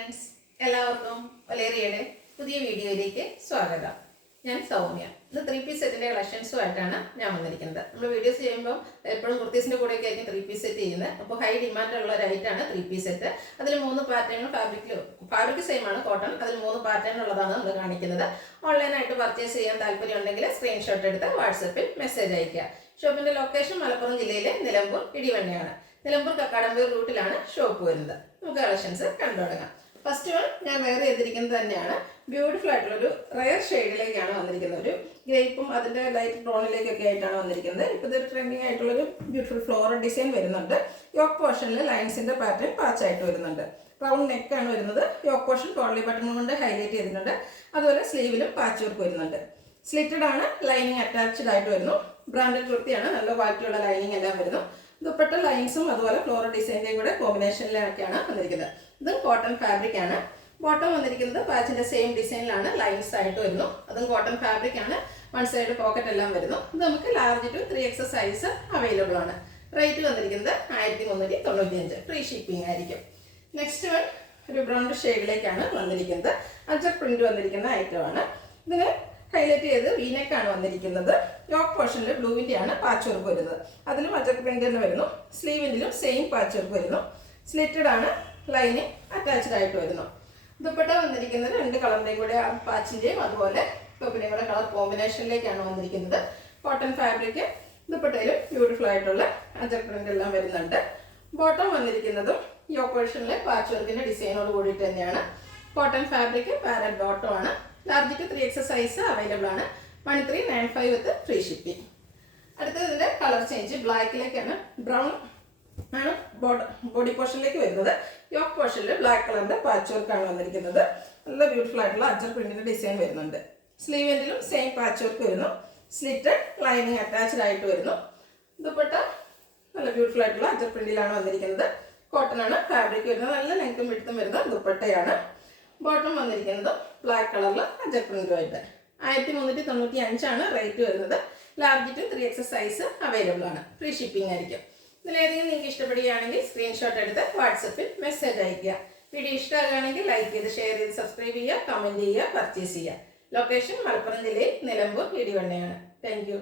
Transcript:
Friends, എല്ലാവർക്കും ഒലേറിയയുടെ പുതിയ വീഡിയോയിലേക്ക് സ്വാഗതം. ഞാൻ സൗമ്യ. ഇന്ന് 3-piece സെറ്റിൻ്റെ കളക്ഷൻസുമായിട്ടാണ് ഞാൻ വന്നിരിക്കുന്നത്. നമ്മൾ വീഡിയോസ് ചെയ്യുമ്പോൾ എപ്പോഴും കുർത്തീസിൻ്റെ കൂടെയൊക്കെ ആയിരിക്കും 3-piece സെറ്റ് ചെയ്യുന്നത്. അപ്പോൾ ഹൈ ഡിമാൻഡുള്ള ഒരു ഐറ്റമാണ് 3-piece സെറ്റ്. അതിൽ 3 പാറ്റേണുകൾ ഫാബ്രിക് സെയിം ആണ്, കോട്ടൺ. അതിൽ 3 പാറ്റേൺ ഉള്ളതാണ് നമ്മൾ കാണിക്കുന്നത്. ഓൺലൈനായിട്ട് പർച്ചേസ് ചെയ്യാൻ താല്പര്യം ഉണ്ടെങ്കിൽ സ്ക്രീൻഷോട്ട് എടുത്ത് വാട്സപ്പിൽ മെസ്സേജ് അയയ്ക്കുക. ഷോപ്പിൻ്റെ ലൊക്കേഷൻ മലപ്പുറം ജില്ലയിലെ നിലമ്പൂർ ഇടിവണ്ണയാണ്. നിലമ്പൂർ കക്കാടമ്പൂർ റൂട്ടിലാണ് ഷോപ്പ് വരുന്നത്. നമുക്ക് കളക്ഷൻസ് കണ്ടു തുടങ്ങാം. ഫസ്റ്റ് വൺ ഞാൻ വെയർ ചെയ്തിരിക്കുന്നത് തന്നെയാണ്. ബ്യൂട്ടിഫുൾ ആയിട്ടുള്ളൊരു റയർ ഷെയ്ഡിലേക്കാണ് വന്നിരിക്കുന്നത്. ഒരു ഗ്രേപ്പും അതിൻ്റെ ലൈറ്റ് ടോണിലേക്കൊക്കെ ആയിട്ടാണ് വന്നിരിക്കുന്നത്. ഇപ്പോൾ ഇതൊരു ട്രെൻഡിങ് ആയിട്ടുള്ളൊരു ബ്യൂട്ടിഫുൾ ഫ്ലോറൽ ഡിസൈൻ വരുന്നുണ്ട്. യോക്ക് പോർഷനിൽ ലൈൻസിൻ്റെ പാറ്റേൺ പാച്ചായിട്ട് വരുന്നുണ്ട്. റൗണ്ട് നെക്കാണ് വരുന്നത്. യോക്ക് പോർഷൻ കോളി ബട്ടൺ കൊണ്ട് ഹൈലൈറ്റ് ചെയ്തിട്ടുണ്ട്. അതുപോലെ സ്ലീവിലും പാച്ച് വർക്ക് വരുന്നുണ്ട്. സ്ലിറ്റഡ് ആണ്, ലൈനിങ് അറ്റാച്ച്ഡ് ആയിട്ട് വരുന്നു. ബ്രാൻഡഡ് കുർത്തിയാണ്, നല്ല ക്വാളിറ്റിയുള്ള ലൈനിങ് എല്ലാം വരുന്നു. ദുപ്പട്ട ലൈൻസും അതുപോലെ ഫ്ലോറൽ ഡിസൈൻ്റെയും കൂടെ കോമ്പിനേഷനിലൊക്കെയാണ് വന്നിരിക്കുന്നത്. ഇത് കോട്ടൺ ഫാബ്രിക് ആണ്. ബോട്ടം വന്നിരിക്കുന്നത് പാച്ചിൻ്റെ സെയിം ഡിസൈനിലാണ്, ലൈൻസ് ആയിട്ട് വരുന്നു. അതും കോട്ടൺ ഫാബ്രിക് ആണ്. വൺ സൈഡ് പോക്കറ്റ് എല്ലാം വരുന്നു. ഇത് നമുക്ക് large to 3XL size available ആണ്. റേറ്റ് വന്നിരിക്കുന്നത് 1395. ഫ്രീ ഷിപ്പിംഗ് ആയിരിക്കും. നെക്സ്റ്റ് വൺ ഒരു ബ്രൗൺ ഷെയ്ഡിലേക്കാണ് വന്നിരിക്കുന്നത്. അജർ പ്രിന്റ് വന്നിരിക്കുന്ന ഐറ്റമാണ്. ഇതിന് ഹൈലൈറ്റ് ചെയ്ത് വീനെക്കാണ് വന്നിരിക്കുന്നത്. യോക്ക് പോർഷനിൽ ബ്ലൂവിൻ്റെയാണ് പാച്ച് വർക്ക് വരുന്നത്. അതിലും അജർ പ്രിന്റ് തന്നെ വരുന്നു. സ്ലീവിൻ്റിലും സെയിം പാച്ച് വർക്ക് വരുന്നു. സ്ലിറ്റഡ് ആണ്, ലൈനിങ് അറ്റാച്ച്ഡ് ആയിട്ട് വരുന്നു. ദുപ്പട്ട വന്നിരിക്കുന്നത് 2 കളറിൻ്റെയും കൂടെ പാച്ചിൻ്റെയും അതുപോലെ ടോപ്പിൻ്റെയും കൂടെ കളർ കോമ്പിനേഷനിലേക്കാണ് വന്നിരിക്കുന്നത്. Cotton fabric. ദുപ്പട്ടയിലും ബ്യൂട്ടിഫുൾ ആയിട്ടുള്ള അജർ പ്രിന്റ് എല്ലാം വരുന്നുണ്ട്. ബോട്ടം വന്നിരിക്കുന്നതും യോക്ക് പോർഷനിലെ പാച്ച് വർക്കിൻ്റെ ഡിസൈനോട് കൂടിയിട്ട് തന്നെയാണ്. കോട്ടൺ ഫാബ്രിക്, പാരറ്റ് ബോട്ടം ആണ്. Large to 3XL size available ആണ്. 1395 വിത്ത് ഫ്രീ ഷിപ്പിംഗ്. അടുത്തത് ഇതിൻ്റെ കളർ ചേഞ്ച് ബ്ലാക്കിലേക്കാണ്. ബ്രൗൺ ആണ് ബോഡി പോർഷനിലേക്ക് വരുന്നത്. യോക്ക് പോർഷനിൽ ബ്ലാക്ക് കളറിൻ്റെ പാച്ച് വർക്കാണ് വന്നിരിക്കുന്നത്. നല്ല ബ്യൂട്ടിഫുൾ ആയിട്ടുള്ള അജർ പ്രിന്റിൻ്റെ ഡിസൈൻ വരുന്നുണ്ട്. സ്ലീവിൻ്റിലും സെയിം പാച്ച് വർക്ക് വരുന്നു. സ്ലിറ്റഡ്, ലൈനിങ് അറ്റാച്ച്ഡ് ആയിട്ട് വരുന്നു. ദുപ്പട്ട നല്ല ബ്യൂട്ടിഫുൾ ആയിട്ടുള്ള അജർ പ്രിന്റിലാണ് വന്നിരിക്കുന്നത്. കോട്ടൺ ആണ് ഫാബ്രിക് വരുന്നത്. നല്ല ലെങ്ത്തും വിഡ്ത്തും വരുന്ന ദുപ്പട്ടയാണ്. ബോട്ടം വന്നിരിക്കുന്നത് ബ്ലാക്ക് കളറിൽ അജർ പ്രിന്റുമായിട്ട്. 1395 ആണ് റേറ്റ് വരുന്നത്. Large to 3XL size available ആണ്. ഫ്രീ ഷിപ്പിംഗ് ആയിരിക്കും. ഇതിലേതെങ്കിലും നിങ്ങൾക്ക് ഇഷ്ടപ്പെടുകയാണെങ്കിൽ സ്ക്രീൻഷോട്ട് എടുത്ത് വാട്സപ്പിൽ മെസ്സേജ് അയയ്ക്കുക. വീഡിയോ ഇഷ്ടമാകുകയാണെങ്കിൽ ലൈക്ക് ചെയ്ത്, ഷെയർ ചെയ്ത്, സബ്സ്ക്രൈബ് ചെയ്യുക, കമൻറ്റ് ചെയ്യുക, പർച്ചേസ് ചെയ്യുക. ലൊക്കേഷൻ മലപ്പുറം ജില്ലയിൽ നിലമ്പൂർ ഇടിവണ്ണയാണ്. Thank you.